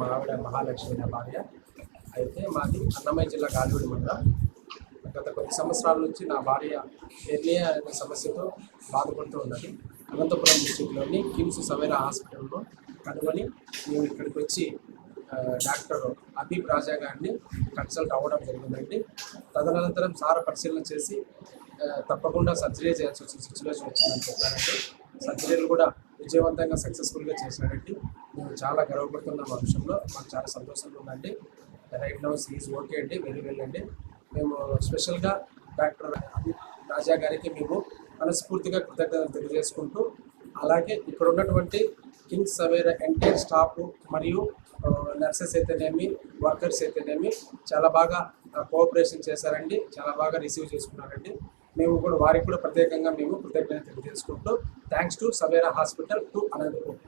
మా ఆవిడ మహాలక్ష్మి నా భార్య. అయితే మాది అన్నమయ్య జిల్లా గాలిగూడి మండలం. గత కొద్ది సంవత్సరాల నుంచి నా భార్య హెర్నియా అనే సమస్యతో బాధపడుతూ ఉన్నది. అనంతపురం డిస్టిక్లోని కిమ్స్ సవేరా హాస్పిటల్లో కనుగొని మేము ఇక్కడికి వచ్చి డాక్టర్ అబీబ్ రాజా గారిని కన్సల్ట్ అవ్వడం జరిగిందండి. తదనంతరం సార్ పరిశీలన చేసి తప్పకుండా సర్జరీ చేయాల్సి వచ్చిన సిచ్యువేషన్ వచ్చిందని చెప్పారండి. సర్జరీలు కూడా విజయవంతంగా సక్సెస్ఫుల్గా చేశాడండి మేము చాలా గర్వపడుతున్న మా విషయంలో. మాకు చాలా సంతోషంగా ఉందండి. రైట్ నౌ ఈజ్ ఓకే అండి. వెరీ వెల్ అండి. మేము స్పెషల్గా డాక్టర్ రాజా గారికి మేము మనస్ఫూర్తిగా కృతజ్ఞతలు తెలియజేసుకుంటూ అలాగే ఇక్కడ ఉన్నటువంటి కింగ్స్ సవేరా ఎంటైర్ స్టాఫ్ మరియు నర్సెస్ అయితేనేమి వర్కర్స్ అయితేనేమి చాలా బాగా కోఆపరేషన్ చేశారండి. చాలా బాగా రిసీవ్ చేసుకున్నారండి. మేము కూడా వారికి కూడా ప్రత్యేకంగా మేము కృతజ్ఞత తెలియజేసుకుంటూ thanks to Saveera hospital to Anantapur.